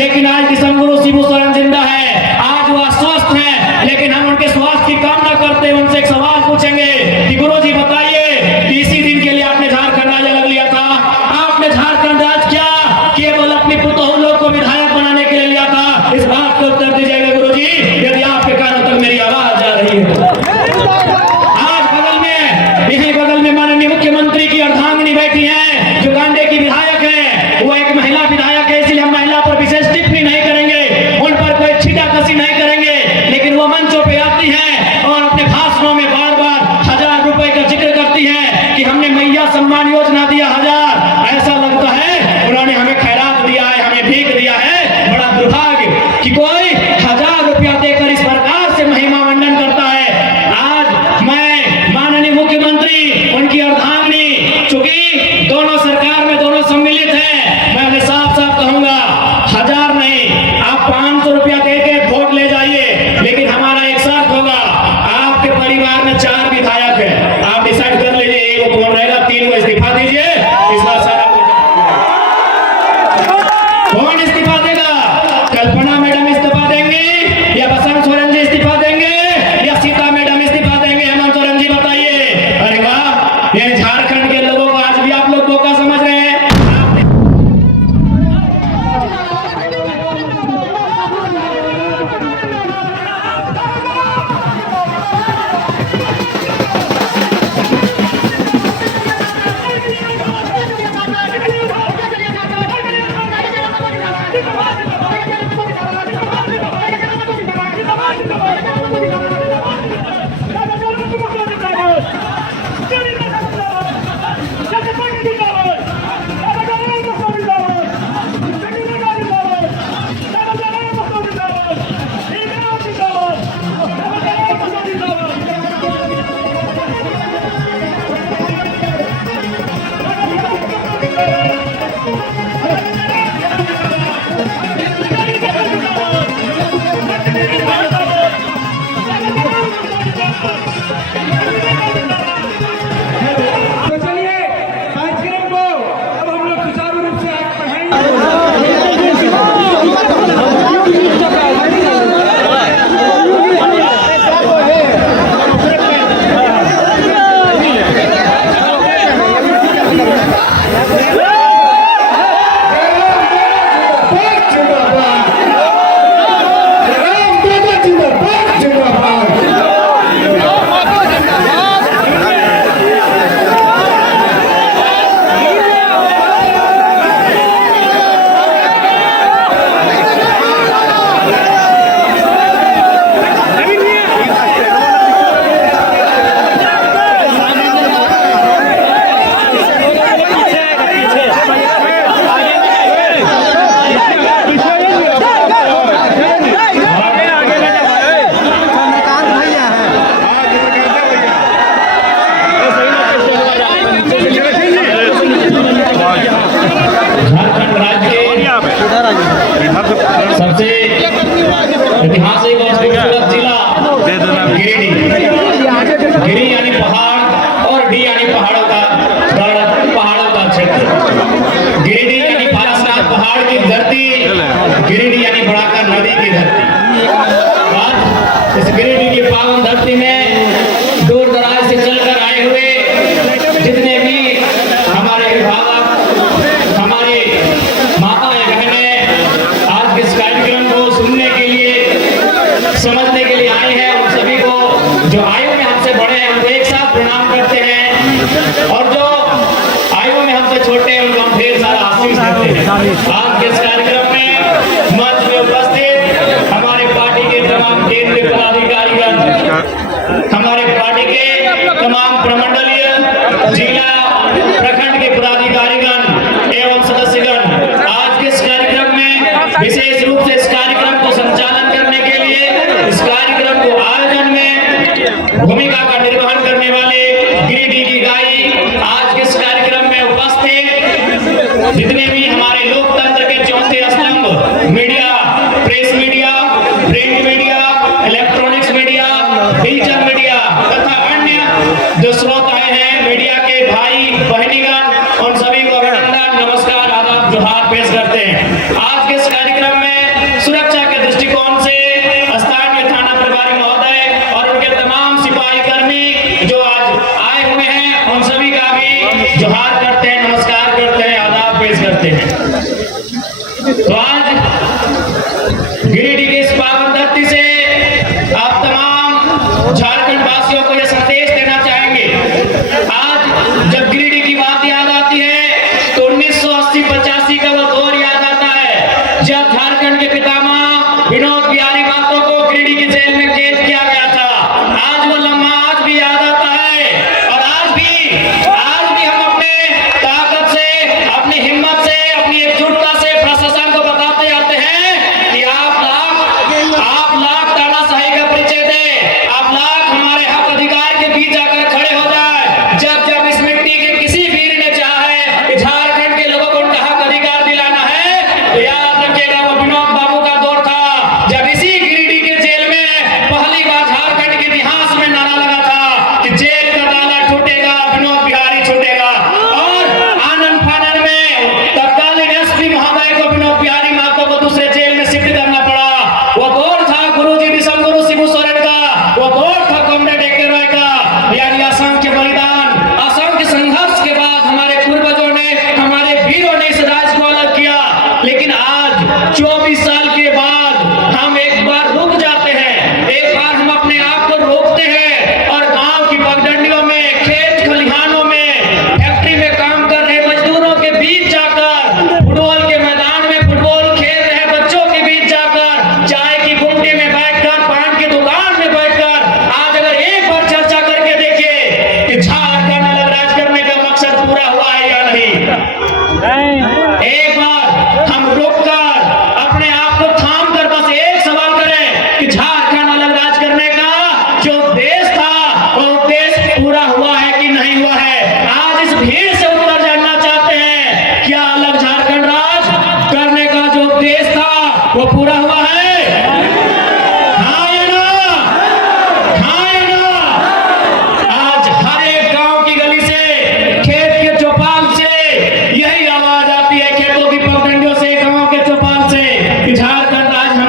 लेकिन आज दिसंबर शिबू सोरेन जिंदा है, आज वह स्वस्थ है, लेकिन हम उनके स्वास्थ्य की कामना करते उनसे एक सवाल पूछेंगे कि गुरुजी बताइए कि इसी दिन के लिए आपने झारखंड राज्य लग लिया था, आपने झारखंड राज्य क्या केवल अपने पुतोह लोग को विधायक बनाने के लिए लिया था? इस बात को उत्तर दीजिएगा गुरुजी, यदि आपके कानों तक मेरी आवाज आ रही है। आज बगल में माननीय मुख्यमंत्री की अर्धांगिनी बैठी है जो गांडे की विधायक है, वो एक महिला विधायक है, इसलिए हम महिला पर विशेष टिप्पणी नहीं करेंगे, उन पर कोई छीटाकशी नहीं करेंगे, लेकिन वो मंचों पे आती है और अपने भाषणों में बार बार 1000 रुपए का जिक्र करती है कि हमने मैया सम्मान योजना दिया 1000। ऐसा लगता है उन्होंने हमें खैरात दिया है, हमें भीख दिया है। बड़ा दुर्भाग्य कि कोई 1000 रुपया देकर इस प्रकार से महिमा मंडन करता है। आज मैं माननीय मुख्यमंत्री, उनकी अर्धांगिनी, चूंकि दोनों सरकार में दोनों सम्मिलित है, मैं उन्हें साफ साफ कहूंगा 1000 नहीं, आप 500 रुपया देके वोट ले जाइए, लेकिन हमारा एक शर्त होगा, आपके परिवार में 4 विधायक है, आप डिसाइड कर लीजिए एक को कौन रहेगा, 3 को इस्तीफा दीजिए, इसका सारा कौन इस्तीफा देगा? कल्पना मैडम इस्तीफा देंगे या बसंत सोरेन जी इस्तीफा देंगे या सीता मैडम इस्तीफा देंगे? हेमंत सोरेन जी बताइए। अरे वाह, ये झारखंड के लोगों को आज भी आप लोग बोका समझ रहे हैं। सबसे ऐतिहासिक और खूबसूरत जिला गिरी यानी पहाड़ और डी यानी पहाड़ों का क्षेत्र। गिरिडीह यानी पारसनाथ पहाड़ की धरती, गिरिडीह यानी बड़ाकर नदी की धरती। इस गिरिडीह की पावन धरती में दूर दराज से चलकर आए हुए जितने भी हमारे अभिभावक, हमारे माताएं बहनें आज के इस कार्यक्रम को सुनने के लिए, समझने के लिए आए हैं, उन सभी को जो आयु में हमसे बड़े हैं उनको एक साथ प्रणाम करते हैं, और जो आयु में हमसे छोटे हैं उनको हम ढेर सारा आशीष देते हैं। आज के इस कार्यक्रम में मंच में उपस्थित हमारे पार्टी के तमाम केंद्रीय पदाधिकारीगण, हमारे पार्टी के तमाम प्रमंडलीय, जिला, प्रखंड के पदाधिकारीगण एवं सदस्यगण, आज के इस कार्यक्रम में विशेष रूप से इस कार्यक्रम को संचालन करने के लिए, इस कार्यक्रम को आयोजन में भूमिका का निर्वहन करने वाले गिरिडीह की गाई, आज के इस कार्यक्रम में उपस्थित जितने भी हमारे लोकतंत्र के चौथे स्तंभ media, press media, print media, electronics media, digital media तथा अन्य जो स्रोत आए हैं, मीडिया के भाई बहनीगण, उन सभी को अभिनंदन, नमस्कार, आदाब, जोहार पेश करते हैं। आज के इस कार्यक्रम में सुरक्षा के दृष्टिकोण से स्थानीय थाना प्रभारी महोदय और उनके तमाम सिपाही कर्मी जो आज आए हुए हैं, उन सभी का भी जोहार करते हैं, नमस्कार करते हैं, आदाब पेश करते हैं। तो आज गिरिडीह के इस पावन धरती से आप तमाम झारखंड वासियों को यह संदेश देना चाहेंगे। आज जब गिरिडीह की बात याद आती है तो 1980-85 का वो दौर याद आता है जब झारखंड के पितामह विनोद बिहारी महतो को गिरिडीह की जेल में कैद किया गया था। आज वो लम्हा आज भी याद आता है और आज भी हम अपने ताकत से, अपनी हिम्मत से, अपनी एकजुटता से प्रशासन को बताते आते हैं कि आप लाख तानाशाही का परिचय दें, आप लाख हमारे हक अधिकार के बीच जाकर खड़े हो जाए। जब इस मिट्टी के किसी वीर ने चाहा है कि झारखंड के लोगों को उनका हक अधिकार दिलाना है, तो याद रखिएगा वो विनोद बाबू का दौर था जब इसी गिरिडीह के जेल में पहली बार झारखंड के इतिहास में नारा लगा था कि जेल का ताला टूटेगा, विनोद बिहारी छूटेगा। और आनंद फानन में तत्कालीन एसपी महोदय को विनोद बिहारी महतो को दूसरे जेल में शिफ्ट करना पड़ा। वो दौर था गुरुजी विषम गुरु शिबू सोरेन का, वो दौर था कॉमरेड ए.के. रॉय का। यानी असंख्य बलिदान, असंख्य संघर्ष के बाद हमारे पूर्वजों ने, हमारे वीरों ने इस राज्य को अलग किया। लेकिन आज 24 साल के बाद हम एक बार रुक जाते हैं, एक बार हम अपने आप को रोकते हैं और गांव की पगडंडियों में, खेत खलिहानों में, फैक्ट्री में काम कर रहे मजदूरों के बीच जाकर, फुटबॉल के मैदान में फुटबॉल खेल रहे बच्चों के बीच जाकर, चाय की गुमटी में बैठकर, पान की दुकान में बैठकर आज अगर एक बार चर्चा करके देखिए कि झारखंड अलग राज्य करने का मकसद पूरा हुआ है या नहीं। एक बार हम रुककर अपने आप को थाम कर बस एक सवाल करें कि झारखंड अलग राज्य करने का जो उद्देश्य था वो उद्देश्य पूरा हुआ है कि नहीं हुआ है। आज इस भीड़ से उत्तर जानना चाहते हैं, क्या अलग झारखंड राज्य करने का जो उद्देश्य था वो पूरा हुआ है? हाँ या ना? हाँ या ना? आज हर एक गांव की गली से, खेत के चौपाल से यही आवाज आती है, खेतों की पगडंडियों से, गांव के चौपाल से कि झारखंड राज्य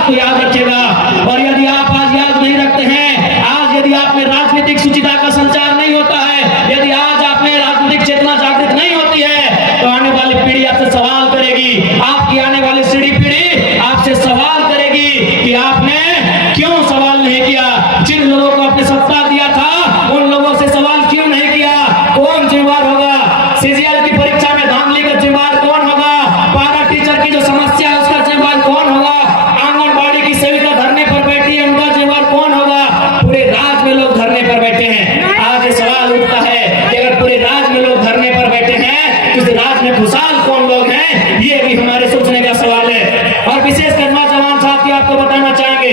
बात को याद रखिएगा। और यदि आप आज याद नहीं रखते हैं, आज यदि आप में राजनीतिक शुचिता का संचार नहीं होता है, यदि आज आप में राजनीतिक चेतना जागृत नहीं होती है, तो आने वाली पीढ़ी आपसे सवाल करेगी, आपकी आने वाली पीढ़ी आपसे सवाल करेगी कि आपने क्यों सवाल नहीं किया। जिन लोगों को आपने सत्ता दिया था, उन लोगों से सवाल क्यों नहीं किया। कौन जिम्मेवार होगा? सीजीएल की परीक्षा में धांधली का जिम्मेवार कौन होगा? पारा टीचर की जो समस्या है उसका जिम्मेवार कौन होगा? आंगनबाड़ी की सेविका धरने पर बैठी है, उनका जिम्मेवार कौन होगा? पूरे राज्य में लोग धरने पर बैठे हैं। आज ये सवाल उठता है कि अगर पूरे राज्य में लोग धरने पर बैठे हैं, तो इस राज्य में खुशहाल कौन लोग हैं? ये भी हमारे सोचने का सवाल है। और विशेषकर नौजवान साथी आपको बताना चाहेंगे,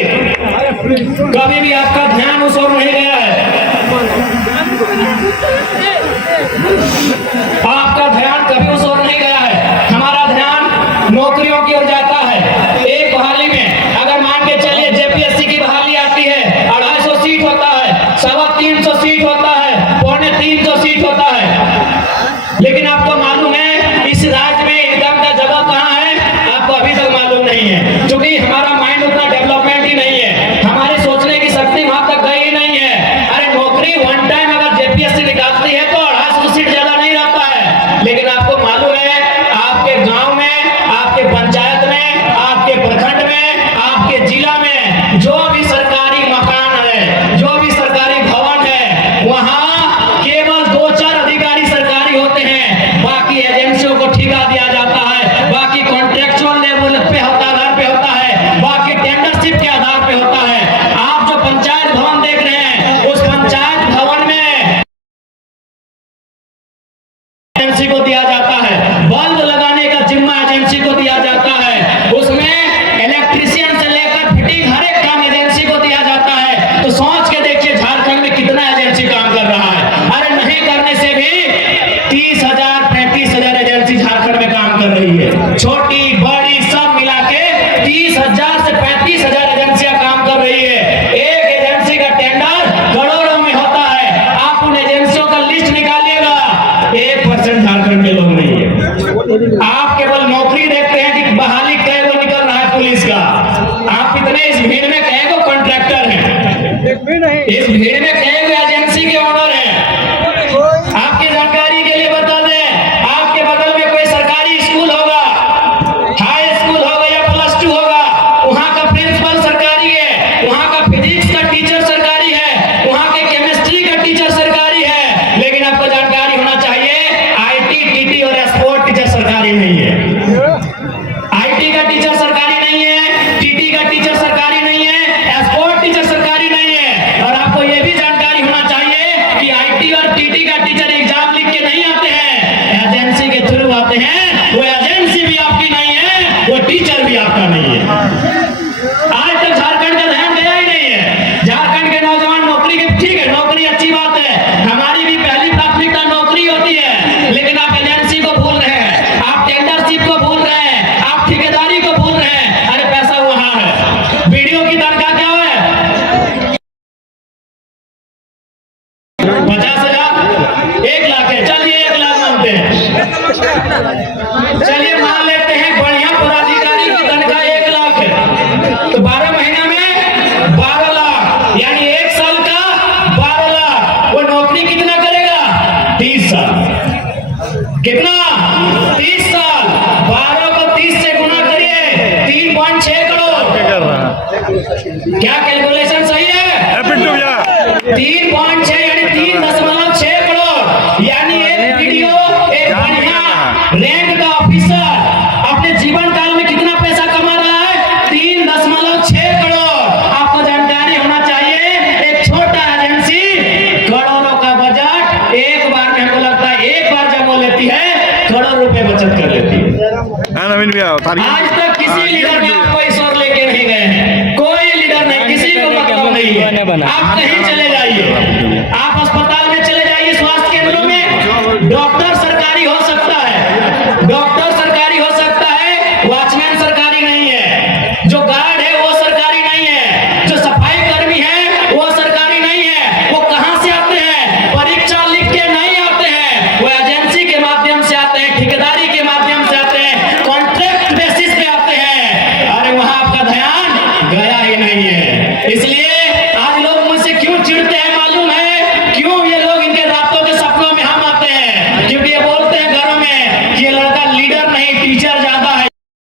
कभी भी आपका ध्यान उस ओर नहीं गया है। आपका ध्यान कभी उस ओर नहीं गया है। हमारा ध्यान नौकरियों की ओर जाता है। एक बहाली में अगर मान के चलिए जेपीएससी की बहाली आती है, 250 सीट होता है, 350 सीट होता है, 350 सीट होता है। लेकिन आपको मालूम है इस राज्य में इनकम का जगह कहाँ है? आपको अभी तक मालूम नहीं है, क्योंकि हमारा माइंड उतना डेवलपमेंट ही नहीं है, हमारे सोचने की शक्ति वहां तक गई ही नहीं है। अरे नौकरी वन टाइम अगर जेपीएससी निकालती है तो 250 सीट ज्यादा नहीं रहता है। लेकिन आपको मालूम है आपके गांव में, आपके पंचायत में, आपके प्रखंड में, आपके जिला में जो भी सरकारी मकान है, जो भी सरकारी भवन है, वहां केवल 2-4 अधिकारी सरकारी होते हैं। बाकी एजेंसियों को ठेका दिया जाता है, बाकी कॉन्ट्रेक्चुअल लेवल पे आधार पे होता है, बाकी टेंडरशिप के आधार पे होता है। आप जो पंचायत भवन देख रहे हैं, उस पंचायत भवन में एजेंसी को दिया जाता है, बल्ब लगाने का जिम्मा एजेंसी को दिया जाता है, उसमें इलेक्ट्रीशियन से लेकर फिटिंग हर एक काम एजेंसी को दिया जाता है। तो सोच के देखिए झारखंड में कितना एजेंसी काम कर रहा है। अरे नहीं करने से भी 30,000 35,000 एजेंसी झारखंड में काम कर रही है। छोटी बड़ी सब मिला के 30,000 से 35,000 एजेंसियां काम कर रही है। एक एजेंसी का टेंडर करोड़ों में होता है। आप उन एजेंसियों का लिस्ट निकालिएगा, 1% झारखंड के लोग नहीं है। आप केवल नौकरी देखते हैं कि बहाली कै गो निकल रहा है पुलिस का। आप इतने इस भीड़ में कै गो कॉन्ट्रैक्टर हैं, इस भीड़ में कै गो एजेंसी के ओनर हैं। आपकी जानकारी के लिए बता दें, आपके बगल में कोई सरकारी स्कूल होगा, हाई स्कूल होगा या +2 होगा, वहां का प्रिंसिपल सरकारी है, वहां का फिजिक्स का टीचर सरकारी है, वहां के केमिस्ट्री का टीचर सरकारी है। लेकिन आपको जानकारी होना चाहिए आईटी, टीटी और स्पोर्ट टीचर सरकारी नहीं है। आईटी का टीचर सरकारी नहीं है, टीटी का टीचर सरकारी नहीं है, स्पोर्ट टीचर सरकारी नहीं है। और आपको यह भी जानकारी होना चाहिए कि आईटी और टीटी का टीचर एग्जाम लिख के नहीं आते हैं, एजेंसी के थ्रू आते हैं। वो एजेंसी भी आपकी नहीं है, वो टीचर भी आपका नहीं है। आज तक झारखंड का ध्यान गया ही नहीं है। झारखंड के नौजवान नौकरी के, ठीक है नौकरी अच्छी बात है, हमारी भी पहली प्राथमिकता नौकरी होती है, लेकिन आप एजेंसी को भूल रहे हैं, आप टेंडरशिप को भूल रहे हैं, आप ठेकेदारी को भूल रहे हैं। अरे पैसा वहां है, वीडियो की तनख्वाह क्या है? 50,000, 1 लाख है। चलिए 1 लाख मानते हैं, चलिए मान लेते हैं बढ़िया पदाधिकारी की तनख्वाह 1 लाख है, तो 12 महीना में 12 लाख, यानी 1 साल का 12 लाख। वो नौकरी कितना करेगा? 30 साल। कितना? 30 साल। 12 को 30 से गुना करिए, 3.6 करोड़। क्या कैलकुलेशन सही है? 3.6 यानी 3.6 करोड़। यानी एक वीडियो, एक बढ़िया रैंक का ऑफिसर अपने जीवन काल में कितना पैसा कमा रहा है? 3.6 करोड़। आपको जानकारी होना चाहिए, एक छोटा एजेंसी करोड़ों का बजट एक बार में, हमको लगता है एक बार जब वो लेती है करोड़ रुपए बचत कर लेती है। आज तक किसी लीडर ने आपको इस ओर लेके नहीं गए हैं, कोई लीडर नहीं, किसी को मतलब नहीं है। आप कहीं चले जाइए, आप अस्पताल में चले जाइए, स्वास्थ्य केंद्रों में डॉक्टर सरकारी हो सकता है, डॉक्टर